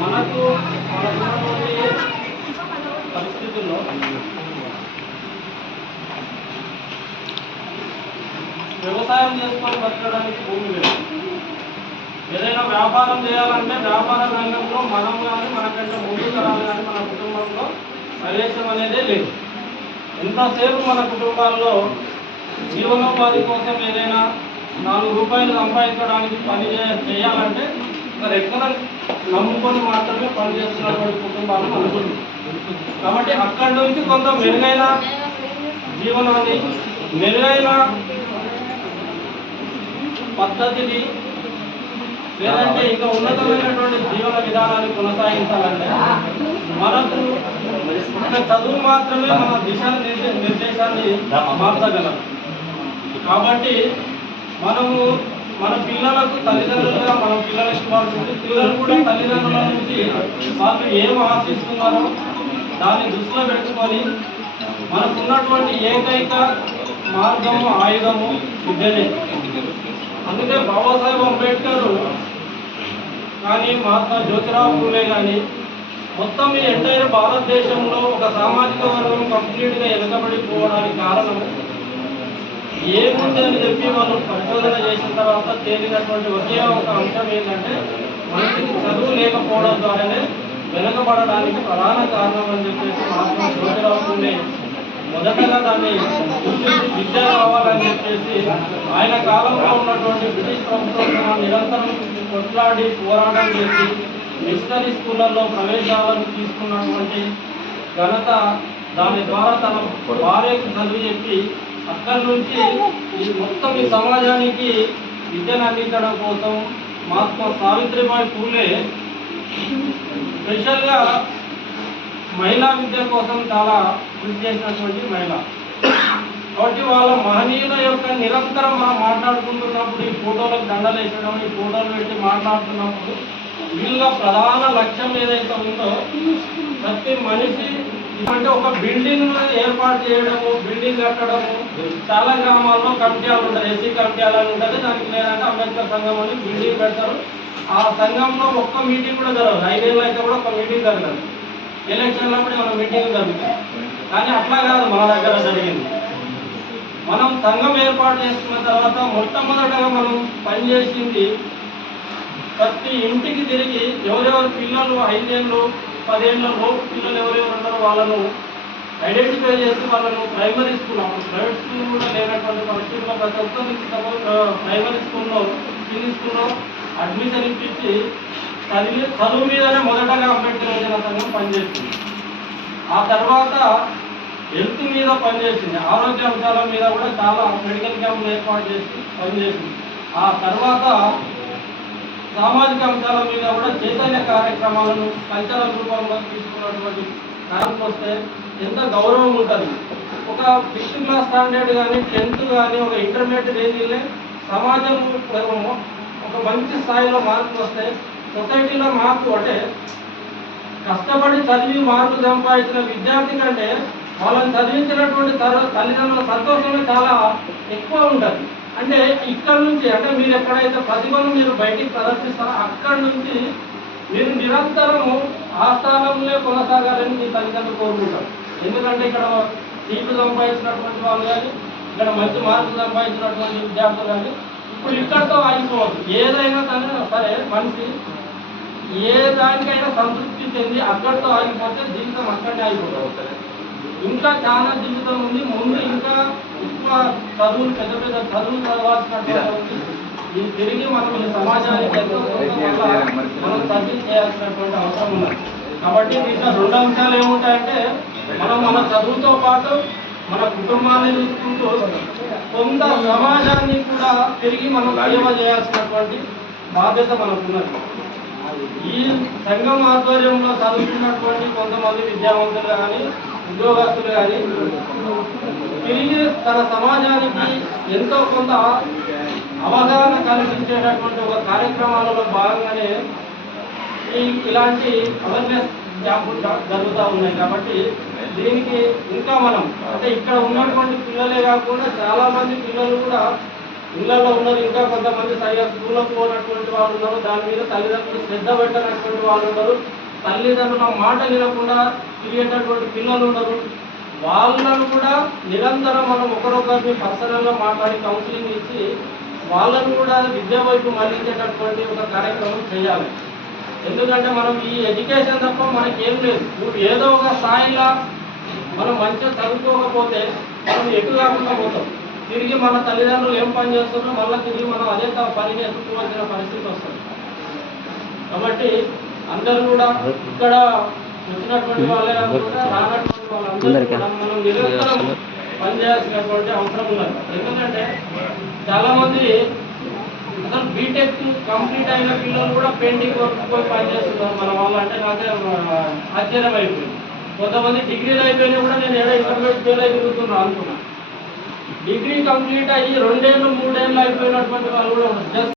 మనకు పరిస్థితుల్లో వ్యవసాయం చేసుకొని బతకడానికి భూమి లేదు. ఏదైనా వ్యాపారం చేయాలంటే వ్యాపార రంగంలో మనం కానీ మనకంటే ముందు తరాలు కానీ మన కుటుంబంలో ప్రవేశం అనేదే లేదు. ఎంతసేపు మన కుటుంబాల్లో జీవనోపాధి కోసం ఏదైనా నాలుగు రూపాయలు సంపాదించడానికి పని చేయాలంటే మరి ఎక్కడ నమ్ముకొని మాత్రమే పని చేస్తున్నటువంటి కుటుంబాలు మనకు కాబట్టి అక్కడి నుంచి కొంత మెరుగైన జీవనాన్ని మెరుగైన పద్ధతిని లేదంటే ఇంకా ఉన్నతమైనటువంటి జీవన విధానాన్ని కొనసాగించాలంటే మనకు చదువు మాత్రమే మన దిశ నిర్దేశాన్ని మార్చగలం. కాబట్టి మనము మన పిల్లలకు తల్లిదండ్రులుగా మన పిల్లలకి ఇవ్వాల్సింది పిల్లలు కూడా తల్లిదండ్రుల నుంచి వాళ్ళు ఏం ఆశిస్తున్నారో దాన్ని దృష్టిలో పెట్టుకొని మనకున్నటువంటి ఏకైక మార్గము ఆయుధము విద్యనే. అందుకే బాబాసాహెబ్ అంబేద్కర్ కానీ మహాత్మా జ్యోతిరావు పూలే కానీ మొత్తం ఈ ఎంటైర్ భారతదేశంలో ఒక సామాజిక వర్గం కంప్లీట్గా వెనుకబడిపోవడానికి కారణం ఏముంది అని చెప్పి వాళ్ళు పరిశోధన చేసిన తర్వాత తేలినటువంటి ఒకే ఒక అంశం ఏంటంటే మనిషికి చదువు లేకపోవడం ద్వారానే వెనుకబడడానికి ప్రధాన కారణం అని చెప్పేసి మహాత్మా జ్యోతిరావు పూలే మొదటగా దాన్ని గుర్తించి విద్య రావాలని చెప్పేసి ఆయన కాలంలో ఉన్నటువంటి బ్రిటిష్ ప్రభుత్వం నిరంతరం కొట్లాడి పోరాటం చేసి మిషనరీ స్కూళ్ళల్లో ప్రవేశాలను తీసుకున్నటువంటి ఘనత దాని ద్వారా తన భార్యకు చదువు చెప్పి అక్కడి నుంచి ఈ మొత్తం ఈ సమాజానికి విద్యను అందించడం కోసం మహాత్మా సావిత్రిబాయి పూలే స్పెషల్గా మహిళా విద్య కోసం చాలా కృషి చేసినటువంటి మహిళ. కాబట్టి వాళ్ళ మహనీయుల యొక్క నిరంతరం మనం మాట్లాడుకుంటున్నప్పుడు ఈ ఫోటోలకు దండలు వేసడం ఈ ఫోటోలు పెట్టి మాట్లాడుతున్నప్పుడు వీళ్ళ ప్రధాన లక్ష్యం ఏదైతే ఉందో ప్రతి మనిషి అంటే ఒక బిల్డింగ్ ఏర్పాటు చేయడము బిల్డింగ్ కట్టడము చాలా గ్రామాల్లో కమిటీలు ఉంటాయి ఎస్సీ కమిటీలు అని ఉంటుంది. దానికి లేదంటే అంబేద్కర్ సంఘం అని బిల్డింగ్ పెడతారు. ఆ సంఘంలో ఒక్క మీటింగ్ కూడా జరగదు. ఐదేళ్ళు అయితే కూడా ఒక మీటింగ్ జరగదు. ఎలక్షన్లో కూడా ఏమైనా మీటింగ్ జరుగుతుంది కానీ అట్లా కాదు మన దగ్గర జరిగింది. మనం సంఘం ఏర్పాటు చేసుకున్న తర్వాత మొట్టమొదటగా మనం పనిచేసింది ప్రతి ఇంటికి తిరిగి ఎవరెవరు పిల్లలు ఐదేళ్ళు పదేళ్ళ లోపు పిల్లలు ఎవరెవరు ఉన్నారో వాళ్ళను ఐడెంటిఫై చేసి వాళ్ళను ప్రైమరీ స్కూల్ అప్పుడు ప్రైవేట్ స్కూల్ కూడా లేనటువంటి పరిస్థితుల్లో ప్రతి ఒక్కరికి ప్రైమరీ స్కూల్లో కింది స్కూల్లో అడ్మిషన్ ఇప్పించి చదివి చదువు మీదనే మొదటగా అంబేద్కర్ యోజన సంఘం పనిచేస్తుంది ఆ తర్వాత హెల్త్ మీద పనిచేసింది. ఆరోగ్య అంశాల మీద కూడా చాలా మెడికల్ క్యాంపులు ఏర్పాటు చేసి పనిచేసింది. ఆ తర్వాత సామాజిక అంశాల మీద కూడా చైతన్య కార్యక్రమాలను కల్చరల్ రూపంలో తీసుకున్నటువంటి దానికి వస్తే ఎంత గౌరవం ఉంటుంది. ఒక ఫిఫ్త్ క్లాస్ స్టాండర్డ్ కానీ టెన్త్ కానీ ఒక ఇంటర్మీడియట్ రేంజ్లే సమాజం ఒక మంచి స్థాయిలో మార్పులు వస్తాయి సొసైటీలో మార్పు అంటే కష్టపడి చదివి మార్పు సంపాదించిన విద్యార్థి కంటే వాళ్ళని చదివించినటువంటి తర తల్లిదండ్రుల సంతోషమే చాలా ఎక్కువ ఉంటుంది. అంటే ఇక్కడ నుంచి అంటే మీరు ఎక్కడైతే ప్రతిభను మీరు బయటికి ప్రదర్శిస్తారో అక్కడి నుంచి మీరు నిరంతరం ఆ స్థానంలో కొనసాగాలని మీ తల్లిదండ్రులు కోరుకుంటారు. ఎందుకంటే ఇక్కడ సీట్లు సంపాదించినటువంటి వాళ్ళు కానీ ఇక్కడ మంచి మార్కులు సంపాదించినటువంటి విద్యార్థులు కానీ ఇప్పుడు ఇక్కడితో ఆగిపోవద్దు. ఏదైనా కానీ సరే మనిషి ఏ దానికైనా సంతృప్తి చెంది అక్కడితో ఆగిపోతే జీవితం అక్కడనే ఆగిపోతుంది ఇంకా చాలా జీవితం ఉంది. ముందు ఇంకా చదువులు పెద్ద పెద్ద చదువులు చదవాల్సినటువంటి ఈ తిరిగి మనం ఈ సమాజానికి మనం సర్వీస్ చేయాల్సినటువంటి అవసరం ఉన్నది కాబట్టి దీంట్లో రెండు అంశాలు ఏముంటాయంటే మనం మన చదువుతో పాటు మన కుటుంబాన్ని చూసుకుంటూ కొంత సమాజాన్ని కూడా తిరిగి మనం సేవ చేయాల్సినటువంటి బాధ్యత మనకున్నది. ఈ సంఘం ఆధ్వర్యంలో చదువుతున్నటువంటి కొంతమంది విద్యావంతులు కానీ ఉద్యోగస్తులు కానీ తిరిగి తన సమాజానికి ఎంతో కొంత అవగాహన కల్పించేటటువంటి ఒక కార్యక్రమాలలో భాగంగానే ఈ ఇలాంటి అవేర్నెస్ క్యాంపులు జరుగుతూ ఉన్నాయి. కాబట్టి దీనికి ఇంకా మనం అంటే ఇక్కడ ఉన్నటువంటి పిల్లలే కాకుండా చాలా మంది పిల్లలు కూడా ఇళ్ళలో ఉన్నారు. ఇంకా కొంతమంది సరిగా స్కూళ్ళకు పోనటువంటి వాళ్ళు ఉన్నారు. దాని మీద తల్లిదండ్రులు శ్రద్ధ పెట్టనటువంటి వాళ్ళు ఉన్నారు. తల్లిదండ్రుల మాట వినకుండా తిరిగేటటువంటి పిల్లలు ఉన్నారు. వాళ్ళను కూడా నిరంతరం మనం ఒకరొకరిని పర్సనల్గా మాట్లాడి కౌన్సిలింగ్ ఇచ్చి వాళ్ళను కూడా విద్య వైపు మళ్ళించేటటువంటి ఒక కార్యక్రమం చేయాలి. ఎందుకంటే మనం ఈ ఎడ్యుకేషన్ తప్ప మనకేం లేదు. నువ్వు ఏదో ఒక స్థాయిలో మనం మంచిగా చదువుకోకపోతే మనం ఎటు కాకుండా పోతాం. తిరిగి మన తల్లిదండ్రులు ఏం పని చేస్తున్నారో మళ్ళీ తిరిగి మనం అదే పనిని ఎదుర్కోవాల్సిన పరిస్థితి వస్తుంది. కాబట్టి అందరూ కూడా ఇక్కడ నిరంతరం పనిచేయాల్సినటువంటి అవసరం ఉన్నది. ఎందుకంటే చాలా మంది అసలు బీటెక్ కంప్లీట్ అయిన పిల్లలు కూడా పెయింటింగ్ వర్క్ పోయి పనిచేస్తున్నారు మన వాళ్ళు అంటే నాకే ఆశ్చర్యం అయిపోయింది. కొంతమంది డిగ్రీలు అయిపోయినా కూడా నేను ఏడో ఇంటర్మీడియట్ ఫెయిల్ అయి తిరుగుతున్నా అనుకున్నా. డిగ్రీ కంప్లీట్ అయ్యి రెండేళ్ళు మూడేళ్ళు అయిపోయినటువంటి వాళ్ళు కూడా ఉన్నారు. జస్ట్